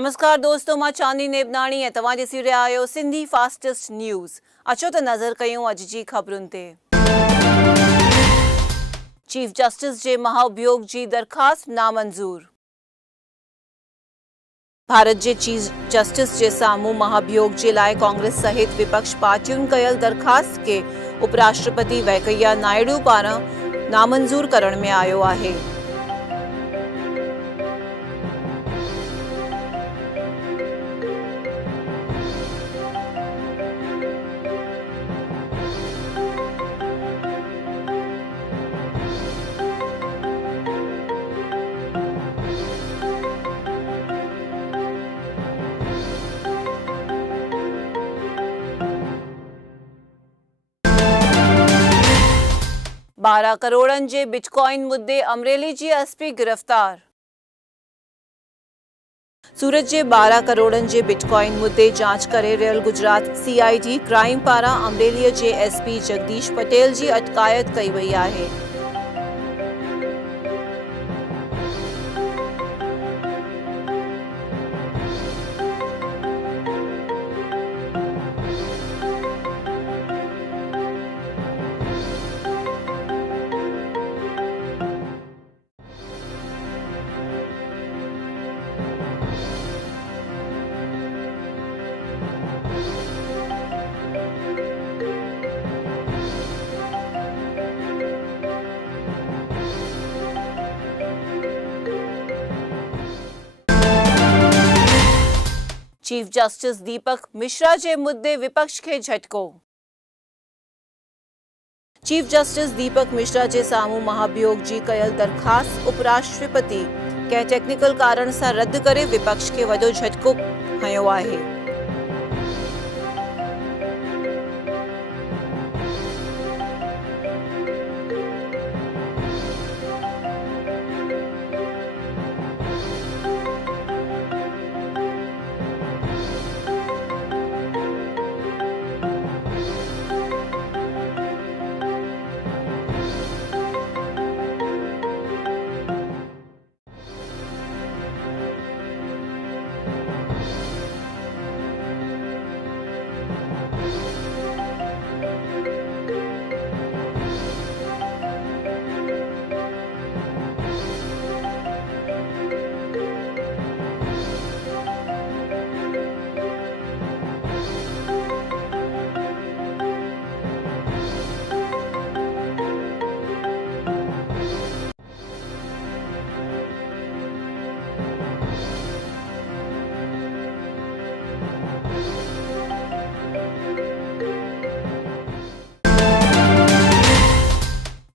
नमस्कार दोस्तों, मां चांदी नेबनाणी ऐं तव्हां ॾिसी रहिया आहियो सिंधी फास्टेस्ट न्यूज़। अचो त नज़र कयूं अॼु जी ख़बरुनि ते। चीफ जस्टिस जे महाभियोग जी दरख़्वास्त नामंज़ूर। भारत जे चीफ जस्टिस जे साम्हूं महाभियोग जे लाइ कांग्रेस सहित विपक्ष पार्टियुनि कयल दरख़्वास्त खे उपराष्ट्रपति वेंकैया नायडू पारां नामंज़ूर करण में आयो आहे। $12 करोड़नि जे बिटकॉइन मुद्दे अमरेली जी एसपी गिरफ़्तार। सूरत जे 12 करोड़नि जे बिटकॉइन मुद्दे जांच करे रहियल गुजरात CID क्राइम पारां अमरेलीअ जे SP जगदीश पटेल जी अटकायत कई वई आहे। चीफ जस्टिस दीपक मिश्रा जे मुद्दे विपक्ष के झटको। चीफ जस्टिस दीपक मिश्रा जे साम्हूं महाभियोग जी कयल दरख़्वास्त उपराष्ट्रपति कंहिं टेक्निकल कारण सां रद्द करे विपक्ष खे वॾो झटको हयो आहे।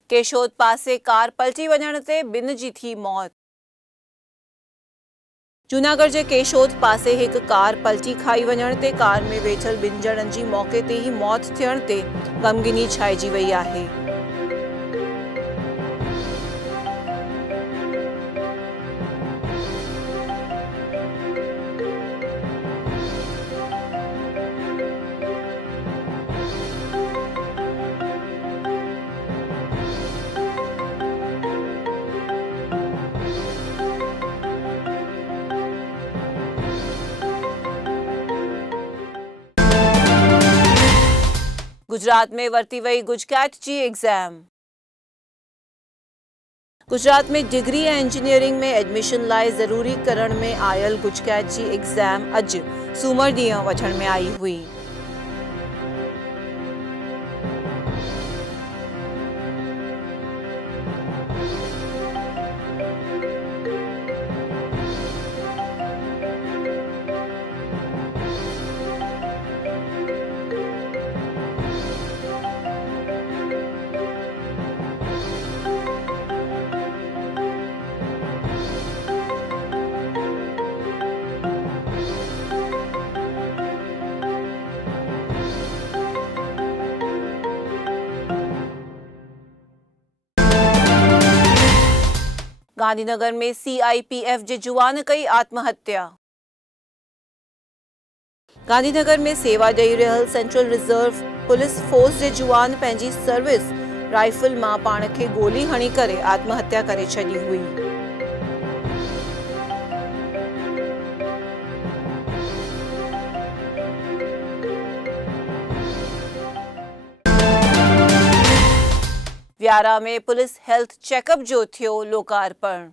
केशोद पासे कार पलटी वञण ते ॿिनि जी थी मौत। जूनागढ़ जे केशोद पासे हिकु कार पलटी खाई वञण ते कार में वेठल ॿिनि ॼणनि जी मौके ते ई मौत थियण ते ग़मगीनी छाइजी वई आहे। गुजरात में वरती वई गुजकैट जी एग्ज़ाम। गुजरात में डिग्री ऐं इंजीनियरिंग में एडमिशन लाइ ज़रूरी करण में आयल गुजकैट जी एग्ज़ाम अॼु सूमर ॾींहुं वठण में आई हुई। गांधीनगर में CIPF जे जुवान कई आत्महत्या। गांधीनगर में सेवा ॾेई रहियल सेंट्रल रिजर्व पुलिस फोर्स जे जुवान पंहिंजी सर्विस राइफल मां पाण खे गोली हणी करे आत्महत्या करे छॾी हुई। व्यारा में पुलिस हेल्थ चेकअप जो थियो लोकार्पण।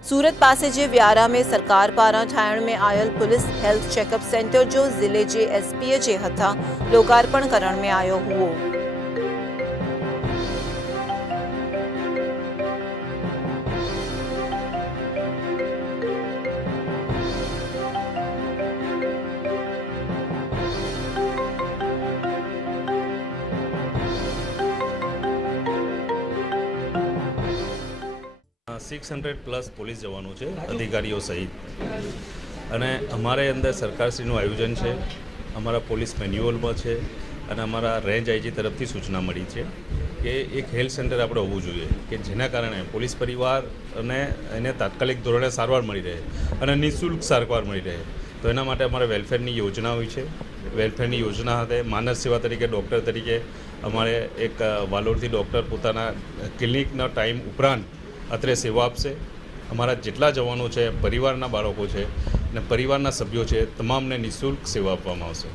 सूरत पासे जे व्यारा में सरकार पारां ठाहिण में oil police health checkup centre जो ज़िले जे एसपीअ जे हथां लोकार्पण करण में आयो हुओ। સિક્સ 600+ પોલીસ જવાનો છે અધિકારીઓ સહિત, અને અમારે અંદર સરકારશ્રીનું આયોજન છે, અમારા પોલીસ મેન્યુઅલમાં છે અને અમારા રેન્જ આઈજી તરફથી સૂચના મળી છે કે એક હેલ્થ સેન્ટર આપણે હોવું જોઈએ કે જેના કારણે પોલીસ પરિવારને એને તાત્કાલિક ધોરણે સારવાર મળી રહે અને નિઃશુલ્ક સારવાર મળી રહે. તો એના માટે અમારે વેલફેરની યોજના હોય છે. વેલફેરની યોજના સાથે માનસ સેવા તરીકે ડૉક્ટર તરીકે અમારે એક વાલોડથી ડૉક્ટર પોતાના ક્લિનિકના ટાઈમ ઉપરાંત અત્રે સેવા આપશે. અમારા જેટલા જવાનો છે, પરિવારના બાળકો છે અને પરિવારના સભ્યો છે, તમામને નિઃશુલ્ક સેવા આપવામાં આવશે.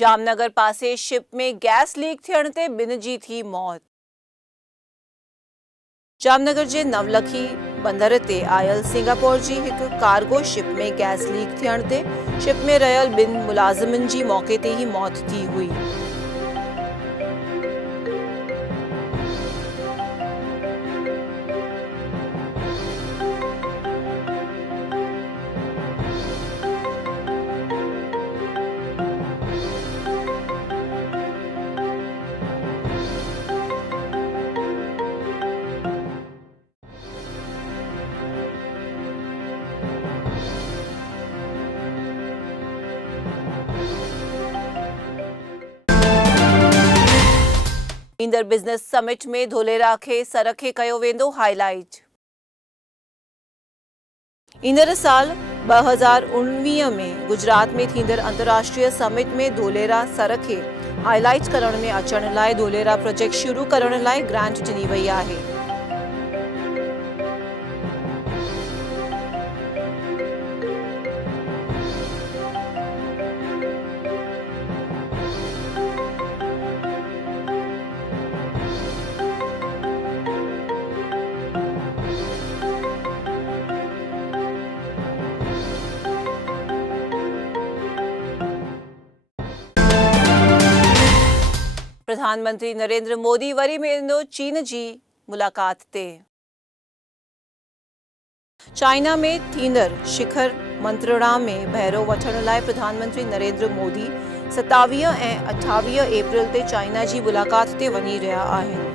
जामनगर पासे शिप में गैस लीक थियण ते ॿिनि जी थी मौत। जामनगर जे नवलखी बंदर ते आयल सिंगापुर जी हिकु कार्गो शिप में गैस लीक थियण ते शिप में रहियल ॿिनि मुलाज़िमनि जी मौके ते ई मौत थी हुई। ईंदड़ बिज़नेस समिट में धोलेरा खे सरखे कयो वेंदो हाईलाइट। ईंदड़ साल 2019 में गुजरात में थींदड़ अंतर्राष्ट्रीय समिट में धोलेरा सरखे हाईलाइट करण में अचण लाइ धोलेरा प्रोजेक्ट शुरू करण लाइ ग्रांट ॾिनी वई आहे। प्रधानमंत्री नरेंद्र मोदी वरी वेंदो चीन जी मुलाकात ते। चाइना में थींदड़ शिखर मंत्रणा में बहिरो वठण लाइ प्रधानमंत्री नरेंद्र मोदी 27 ऐं 28 अप्रैल ते चाइना जी मुलाकात ते वञी रहिया आहिनि।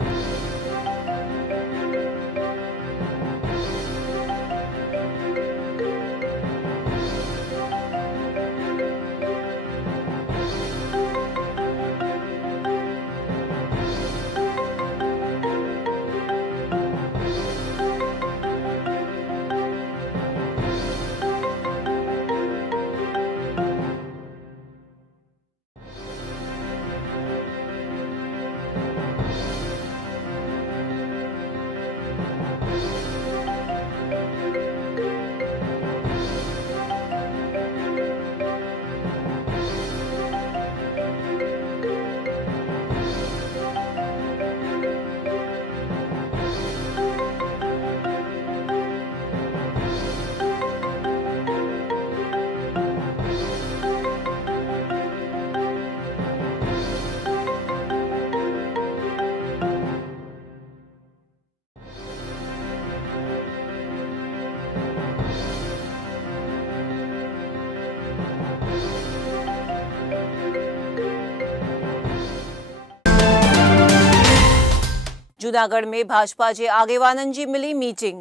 जूनागढ़ में भाजपा जे आगेवाननि जी मिली मीटिंग।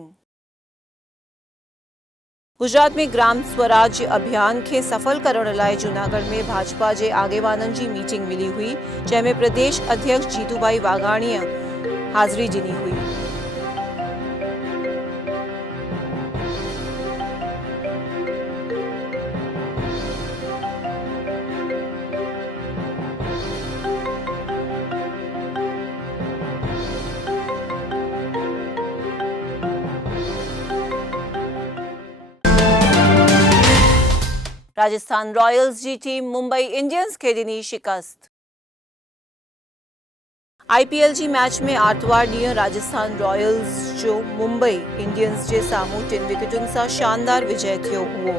गुजरात में ग्राम स्वराज अभियान के सफल करण लाइ जूनागढ़ में भाजपा जे आगेवाननि जी मीटिंग मिली हुई, जंहिंमें प्रदेश अध्यक्ष जीतूभाई वाघाणीअ हाज़िरी ॾिनी हुई। राजस्थान रॉयल्स जी टीम मुंबई इंडियंस खे ॾिनी शिकस्त। IPL जी मैच में आर्तवार ॾींहुं राजस्थान रॉयल्स जो मुंबई इंडियंस जे साम्हूं 3 विकेटुनि सां शानदार विजय थियो हुओ।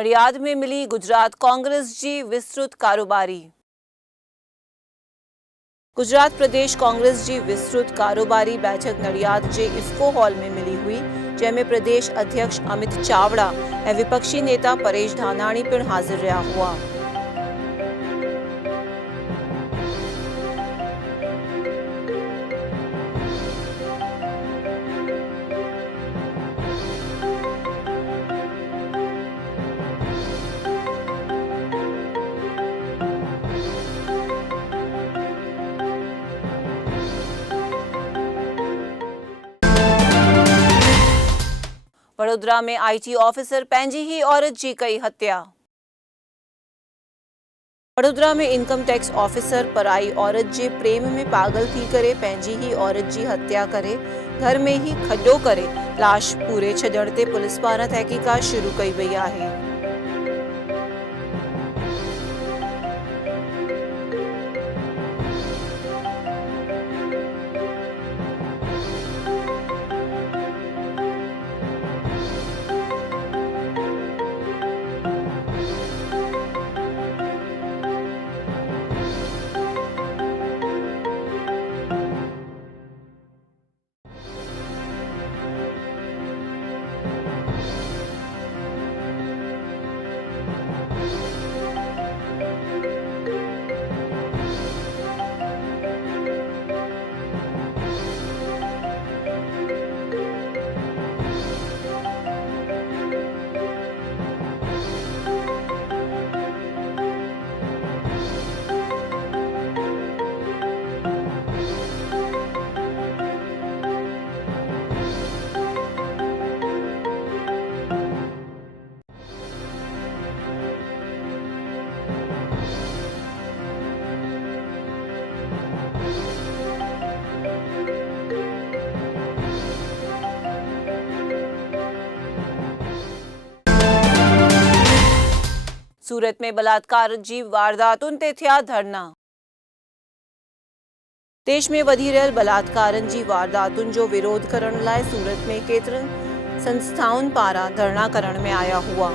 नडियाद में मिली गुजरात कांग्रेस जी विस्तृत कारोबारी। गुजरात प्रदेश कांग्रेस जी विस्तृत कारोबारी बैठक नडियाद जे इफ्को हॉल में मिली हुई, जंहिंमें प्रदेश अध्यक्ष अमित चावड़ा ऐं विपक्षी नेता परेश धानाणी पिण हाज़िर रहिया हुआ। वडोदरा में IT ऑफिसर पंहिंजी ही औरत जी कई हत्या। वडोदरा में इनकम टैक्स ऑफिसर पराई औरत जे प्रेम में पागल थी करे पंहिंजी ही औरत जी हत्या करे घर में ही खड्डो करे लाश पूरे छॾण ते पुलिस पारां तहक़ीक़ात शुरू कई वई आहे। सूरत में बलात्कार जी वारदातुनि ते थिया धरना। देश में वधी रहियल बलात्कारनि जी वारदातुनि जो विरोध करण लाइ सूरत में केतिरनि संस्थाउनि पारां धरना करण में आया हुआ।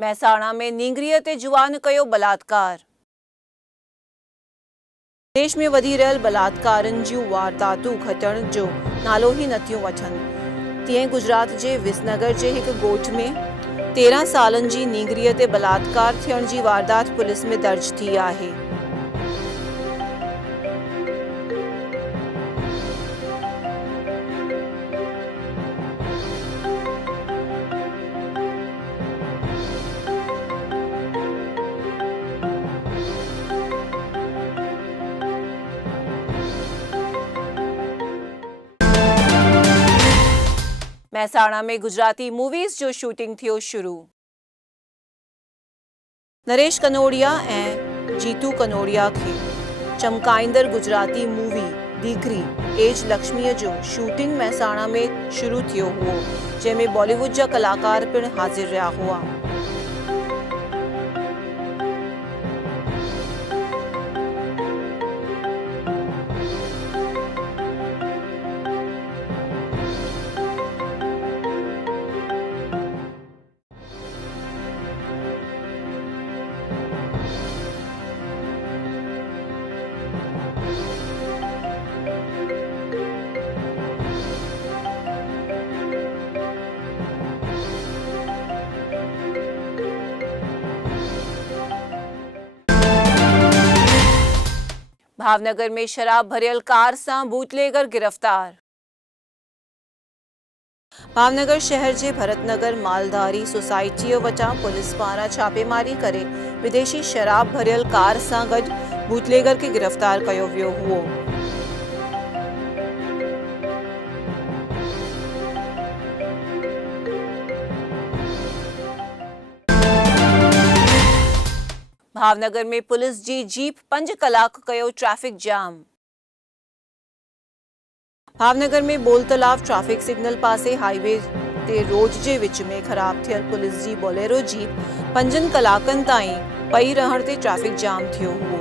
महसाणा में नींगरीअ ते जुवान कयो बलात्कार। देश में वधी रहियल बलात्कारनि जूं वारदातूं घटण जो नालो ई नथियूं वठनि। तीअं गुजरात जे विसनगर जे हिकु ॻोठ में 13 सालनि जी नींगरीअ ते बलात्कार थियण जी वारदात पुलिस में दर्ज थी आहे। महसाणा में गुजराती मूवीज़ जो शूटिंग थियो शुरू। नरेश कनोड़िया ऐं जीतू कनोड़िया खे चमकाईंदड़ गुजराती मूवी दीकरी एज लक्ष्मीअ जो शूटिंग महसाणा में शुरू थियो हुओ, जंहिंमें बॉलीवुड जा कलाकार पिण हाज़िर रहिया हुआ। भावनगर में शराब भरियल कार सां बूटलेगर गिरफ्तार। भावनगर शहर जे भरतनगर मालधारी सोसाइटी वटां पुलिस पारां छापेमारी करे विदेशी शराब भरियल कार सां गॾु बूटलेगर खे गिरफ्तार कयो वियो हुओ। भावनगर में पुलिस जी जीप 5 कलाक कयो ट्रैफिक जाम। भावनगर में बोल तलाव ट्रैफिक सिग्नल पासे हाईवे ते रोड जे विच में खराब थियल पुलिस जी बोलेरो जीप 5 कलाकनि ताईं पई रहण ते ट्रैफिक जाम थियो हुओ।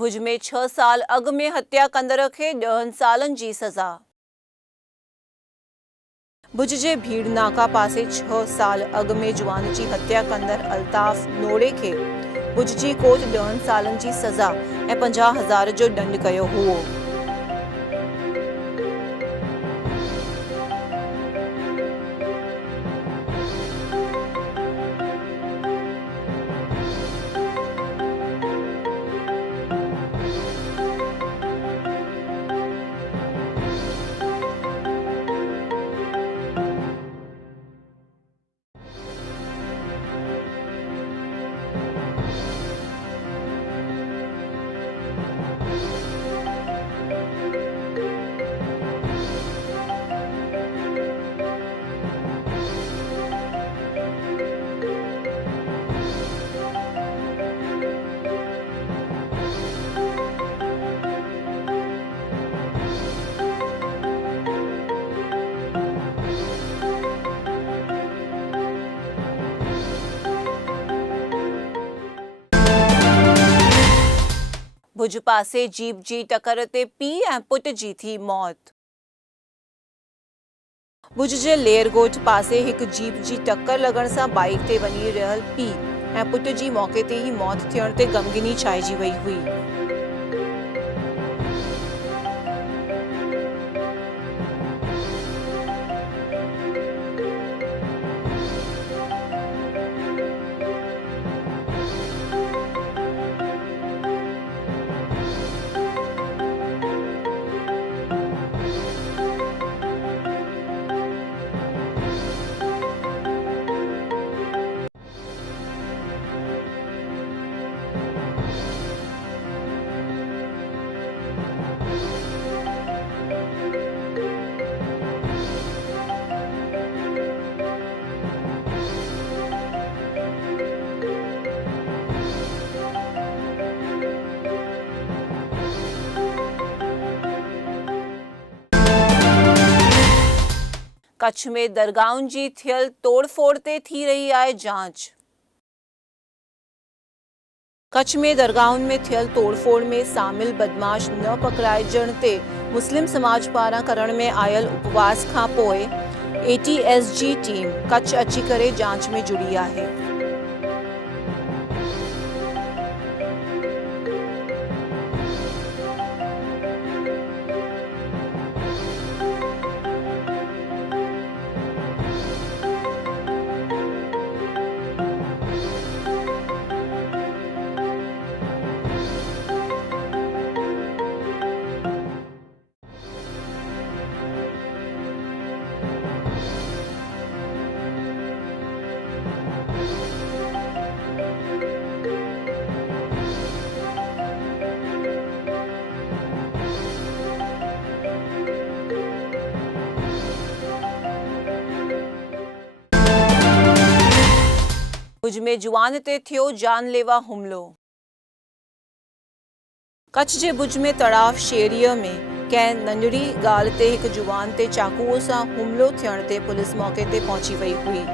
भुज में 6 साल अॻु में हत्या कंदड़ खे 10 सालनि जी सज़ा। भुज जे भीड़ नाका पासे 6 साल अॻु में जुवान जी हत्या कंदड़ अल्ताफ नोड़े खे भुज जी कोर्ट 10 सालनि जी सज़ा ऐं 50,000 जो दंड कयो हुओ। भुज पासे जीप जी टकर ते पीउ ऐं पुट जी थी मौत। भुज जे लेरगोट पासे हिकु जीप जी टक्कर लॻण सां बाइक ते वञी रहियल पीउ ऐं पुट जी मौके ते ई मौत थियण ते गमगीनी छाइजी वई हुई। कच्छ में दरगाहुनि जी थियल तोड़फोड़ ते थी रही आहे जांच। कच्छ में दरगाहुनि में थियल तोड़फोड़ में शामिल बदमाश न पकड़ाइजण ते मुस्लिम समाज पारां करण में आयल उपवास खां पोइ ATSG टीम कच्छ अची करे जांच में जुड़ी आहे। भुज में जुवान ते थियो जानलेवा हुमिलो। कच्छ जे भुज में तड़ाव शेरीअ में कंहिं नंढड़ी ॻाल्हि ते हिकु जुवान ते चाकूअ सां हुमिलो थियण ते पुलिस मौके ते पहुची वई हुई।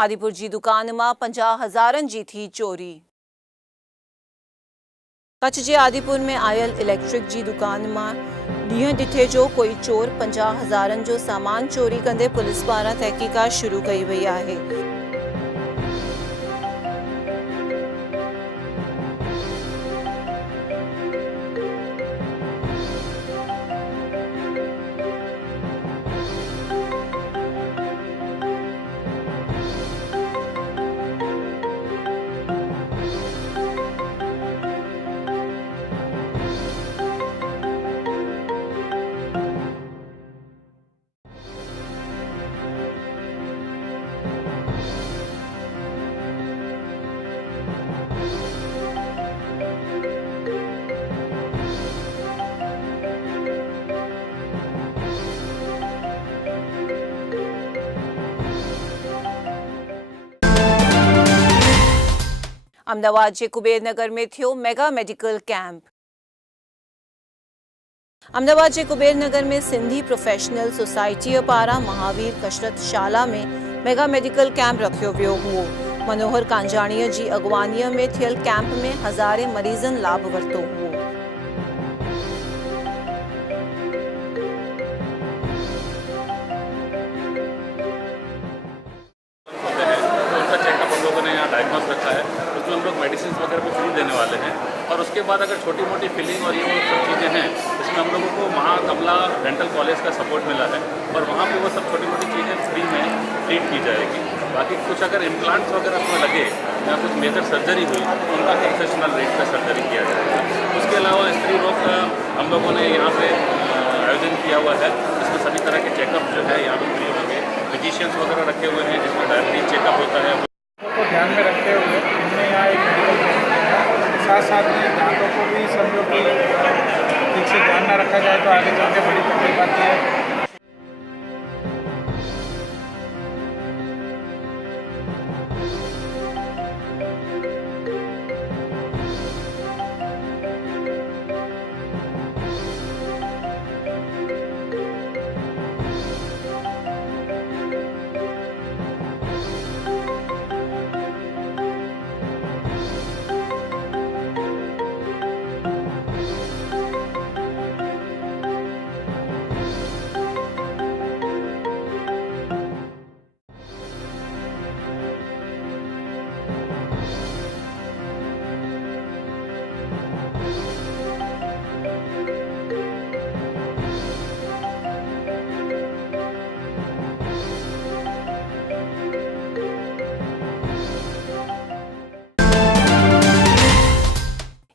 आदिपुर जी दुकान में 50,000 जी थी चोरी। कच्छ जे आदिपुर में आयल इलेक्ट्रिक जी दुकान में ॾींहं ॾिठे जो कोई चोर 50,000 जो सामान चोरी कंदे पुलिस पारां तहकीकात शुरू कई वई आहे। अहमदाबाद के कुबेरनगर में थियो मेगा मेडिकल कैंप। अहमदाबाद के कुबेरनगर में सिंधी प्रोफेशनल सोसाइटी पारा महावीर कसरत शाला में मेगा मेडिकल कैंप रखियो वियो हुओ। मनोहर कांजाणीअ जी अगवानीअ में थियल कैंप में हज़ारे मरीजन लाभ वरतो हुओ। डायग्नोस रखा है, उसमें हम लोग मेडिसिन वगैरह भी फ्री देने वाले हैं। और उसके बाद अगर छोटी मोटी फिलिंग और ये वो सब चीज़ें हैं, इसमें हम लोगों को महाकमला डेंटल कॉलेज का सपोर्ट मिला है और वहाँ पे वो सब छोटी मोटी चीज़ें फ्री में ट्रीट की जाएगी। बाकी कुछ अगर इम्प्लांट्स वगैरह उसमें लगे या कुछ मेजर सर्जरी हुई तो उनका कंसेशनल रेट पर सर्जरी किया जाएगा। उसके अलावा स्त्री रोग का हम लोगों ने यहाँ पे आयोजन किया हुआ है, जिसमें सभी तरह के चेकअप जो है यहाँ पर फ्री होंगे। फिजिशियंस वगैरह रखे हुए हैं जिसमें डायबिटीज चेकअप होता है। को ध्यान में रखते हुए हमने यहाँ एक मेडिकल कैंप किया है। साथ साथ में दांतों को भी समझो कि ठीक से ध्यान न रखा जाए तो आगे चल के बड़ी तकलीफ आती है।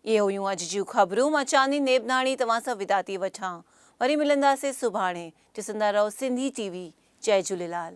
ये हुयूं अॼु जूं ख़बरूं। मां चांदनी नेबनाणी तव्हां सां विदा थी वठां। वरी मिलंदासीं सुभाणे। ॾिसंदा रहो सिंधी टीवी। जय झूलेलाल।